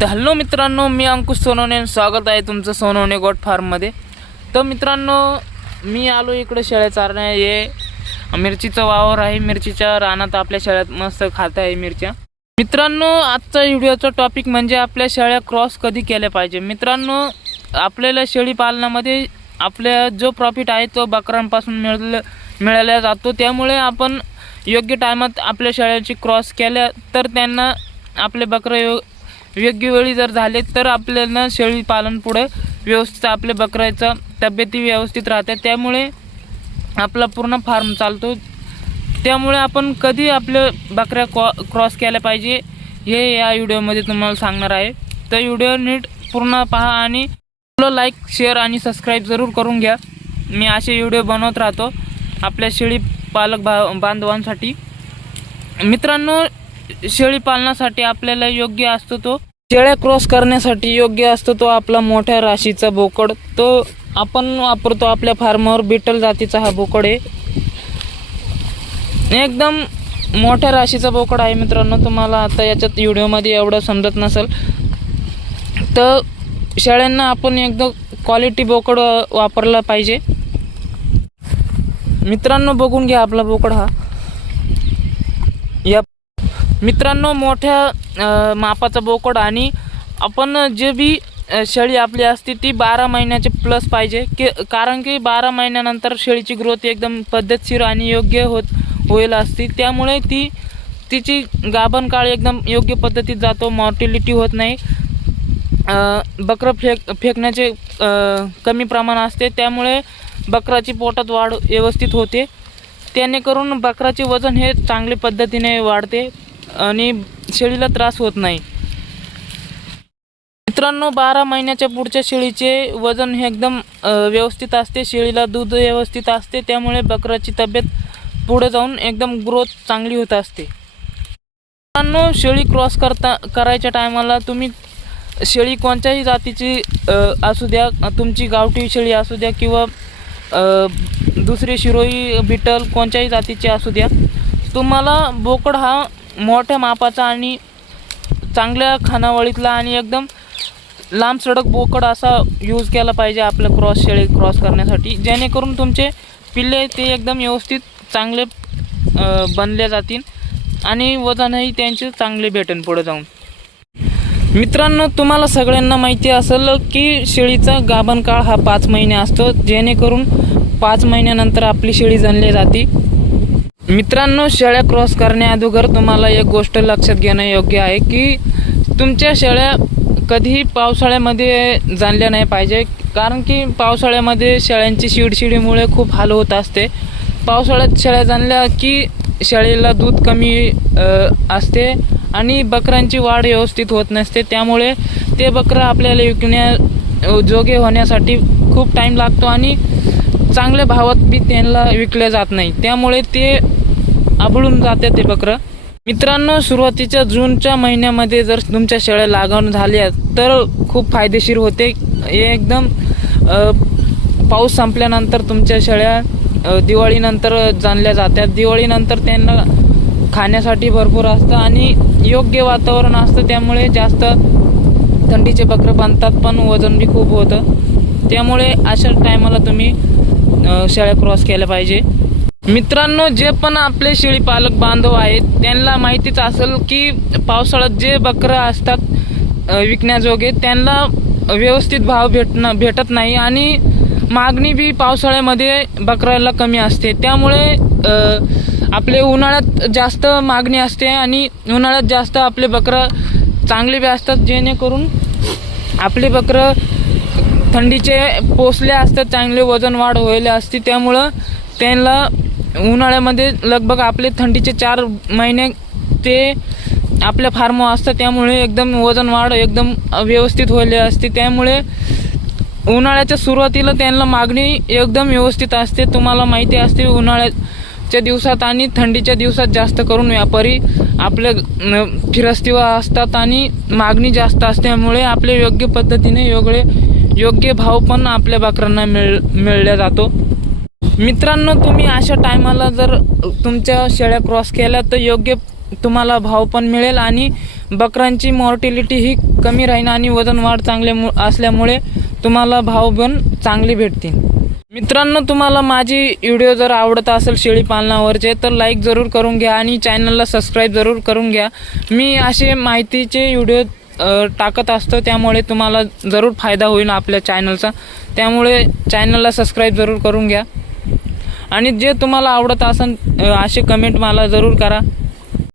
तर हॅलो मित्रांनो मी अंकुश सोनवणे स्वागत आहे तुमचं सोनवणे गोट फार्ममध्ये. तर मित्रांनो मी आलो इकडं शेळ्या चारण्या. हे मिरचीचं वावर आहे. मिरचीच्या रानात आपल्या शेळ्यात मस्त खात आहे मिरच्या. मित्रांनो आजचा व्हिडिओचा टॉपिक म्हणजे आपल्या शेळ्या क्रॉस कधी केल्या पाहिजे? मित्रांनो आपल्याला शेळी पालनामध्ये आपल्या जो प्रॉफिट आहे तो बकरांपासून मिळलं मिळाला जातो. त्यामुळे आपण योग्य टायमात आपल्या शेळ्याची क्रॉस केल्या तर त्यांना आपले बकरं योग्य वेळी जर झाले तर आपल्याला शेळी पालन पुढे व्यवस्थित आपल्या बकऱ्याचं तब्येती व्यवस्थित राहते. त्यामुळे आपला पूर्ण फार्म चालतो. त्यामुळे आपण कधी आपल्या बकऱ्या कॉ क्रॉस केल्या पाहिजे हे या व्हिडिओमध्ये तुम्हाला सांगणार आहे. तर व्हिडिओ नीट पूर्ण पहा आणि लाईक शेअर आणि सबस्क्राईब जरूर करून घ्या. मी असे व्हिडिओ बनवत राहतो आपल्या शेळी पालक भा बांधवांसाठी. मित्रांनो शेळी पालनासाठी आपल्याला योग्य असतो तो. शेळ्या क्रॉस करण्यासाठी योग्य असतो तो आपला मोठ्या राशीचा बोकड. तो आपण वापरतो आपल्या फार्मवर बिटल जातीचा हा बोकड आहे. एकदम मोठ्या राशीचा बोकड आहे मित्रांनो. तुम्हाला आता याच्यात व्हिडिओमध्ये एवढं समजत नसेल. तर शेळ्यांना आपण एकदम क्वालिटी बोकड वापरला पाहिजे. मित्रांनो बघून घ्या आपला बोकड हा. मित्रांनो मोठ्या मापाचा बोकड आणि आपण जे बी शेळी आपली असते ती बारा महिन्याचे प्लस पाहिजे. के कारण की बारा महिन्यानंतर शेळीची ग्रोथ एकदम पद्धतशीर आणि योग्य होत होईल असते. त्यामुळे ती तिची गाभण काळ एकदम योग्य पद्धतीत जातो मॉर्टिलिटी होत नाही. बकरं फेक फेकण्याचे कमी प्रमाण असते. त्यामुळे बकराची पोटात वाढ व्यवस्थित होते. त्याने करून बकराचे वजन हे चांगल्या पद्धतीने वाढते. आणि शेळीला त्रास होत नाही. मित्रांनो बारा महिन्याच्या पुढच्या शेळीचे वजन हे एकदम व्यवस्थित असते. शेळीला दूध व्यवस्थित असते. त्यामुळे बकराची तब्येत पुढे जाऊन एकदम ग्रोथ चांगली होत असते. मित्रांनो शेळी क्रॉस करता करायच्या टायमाला तुम्ही शेळी कोणत्याही जातीची असू द्या तुमची गावठी शेळी असू द्या किंवा दुसरी शिरोई बिटल कोणत्याही जातीची असू द्या तुम्हाला बोकड हा मोठ्या मापाचा आणि चांगल्या खानावळीतला आणि एकदम लांब सडक बोकड असा यूज केला पाहिजे आपल्या क्रॉस शेळी क्रॉस करण्यासाठी. जेणेकरून तुमचे पिल्ले ते एकदम व्यवस्थित चांगले बनले जातील आणि वजनही त्यांचे चांगले भेटेल पुढे जाऊन. मित्रांनो तुम्हाला सगळ्यांना माहिती असेल की शेळीचा गाभण काळ हा पाच महिने असतो. जेणेकरून पाच महिन्यानंतर आपली शेळी जणली जाते. मित्रांनो शेळ्या क्रॉस करण्याअगोदर तुम्हाला एक गोष्ट लक्षात घेणं योग्य आहे की तुमच्या शेळ्या कधीही पावसाळ्यामध्ये जाणल्या नाही पाहिजे. कारण की पावसाळ्यामध्ये शेळ्यांची शिडशिडीमुळे खूप हाल होत असते. पावसाळ्यात शेळ्या जाणल्या की शेळीला दूध कमी असते आणि बकरांची वाढ व्यवस्थित होत नसते. त्यामुळे ते बकरं आपल्याला विकण्या जोगे होण्यासाठी खूप टाईम लागतो आणि चांगल्या भावात बी त्यांना विकले जात नाही. त्यामुळे ते आबळून जाते ते बकरं. मित्रांनो सुरुवातीच्या जूनच्या महिन्यामध्ये जर तुमच्या शेळ्या लागवण झाल्या तर खूप फायदेशीर होते. हे एकदम पाऊस संपल्यानंतर तुमच्या शेळ्या दिवाळीनंतर जाणल्या जातात. दिवाळीनंतर त्यांना खाण्यासाठी भरपूर असतं आणि योग्य वातावरण असतं त्यामुळे जास्त थंडीचे बकरं बांधतात पण वजन बी खूप होतं. त्यामुळे अशा टायमाला तुम्ही शेळ्या क्रॉस केल्या पाहिजे. मित्रांनो जे पण आपले शेळी पालक बांधव आहेत त्यांना माहितीच असेल की पावसाळ्यात जे बकरं असतात विकण्याजोगे त्यांना व्यवस्थित भाव भेटणं भेटत नाही आणि मागणी बी पावसाळ्यामध्ये बकऱ्याला कमी असते. त्यामुळे आपले उन्हाळ्यात जास्त मागणी असते आणि उन्हाळ्यात जास्त आपले बकरं चांगले बी असतात जेणेकरून आपले बकरं थंडीचे पोसले असतात चांगले वजन वाढ व्हायला असते. त्यामुळं त्यांना उन्हाळ्यामध्ये लगभग आपले थंडीचे चार महिने ते आपल्या फार्म असतात त्यामुळे एकदम वजन वाढ एकदम व्यवस्थित व्हायला असते. त्यामुळे उन्हाळ्याच्या सुरुवातीला त्यांना मागणी एकदम व्यवस्थित असते. तुम्हाला माहिती असते उन्हाळ्याच्या दिवसात आणि थंडीच्या दिवसात जास्त करून व्यापारी आपल्या न- फिरस्तीवर असतात आणि मागणी जास्त असल्यामुळे आपले योग्य पद्धतीने योगळे योग्य भाव पण आपल्या बकरांना मिळ मिळल्या जातो. मित्रांनो तुम्ही अशा टायमाला जर तुमच्या शेळ्या क्रॉस केल्या तर योग्य तुम्हाला भाव पण मिळेल आणि बकरांची मॉर्टिलिटी ही कमी राहीन आणि वजन वाढ चांगले मु- असल्यामुळे तुम्हाला भाव पण चांगले भेटतील. मित्रांनो तुम्हाला माझी व्हिडिओ जर आवडत असेल शेळी पालनावरचे तर लाईक जरूर करून घ्या आणि चॅनलला सबस्क्राईब जरूर करून घ्या. मी असे माहितीचे व्हिडिओ टाकत असतो त्यामुळे तुम्हाला जरूर फायदा होईल आपल्या चॅनलचा त्यामुळे चॅनलला सबस्क्राईब जरूर करून घ्या. आणि जे तुम्हाला आवडत असेल असे कमेंट मला जरूर करा.